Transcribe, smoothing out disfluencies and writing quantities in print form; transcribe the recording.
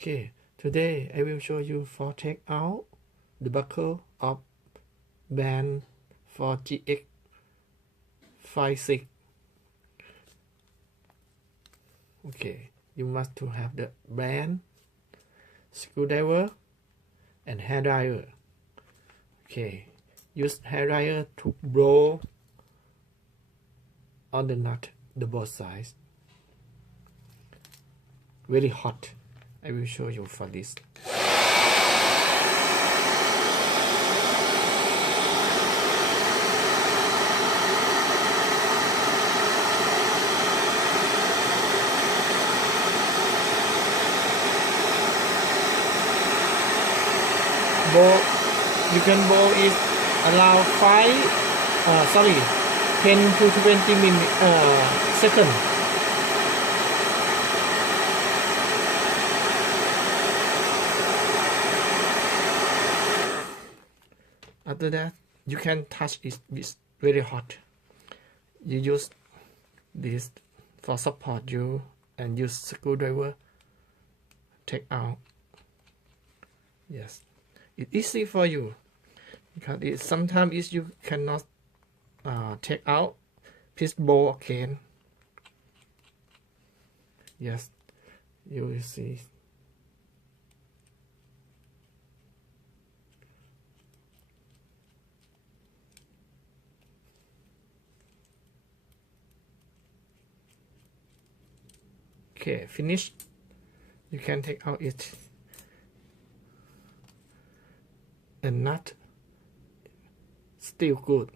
Okay, today I will show you for take out the buckle of band for GX56. Okay, you must to have the band, screwdriver, and hair dryer. Okay, use hair dryer to blow on the nut, the both sides. Very hot. I will show you for this. Bowl, you can bowl it around 10 to 20 seconds. After that, you can touch it. It's very hot. You use this for support you and use screwdriver take out. Yes, it's easy for you because sometimes you cannot take out. Please blow again. Yes, you will see. Okay, finished. You can take out it. And nut still good.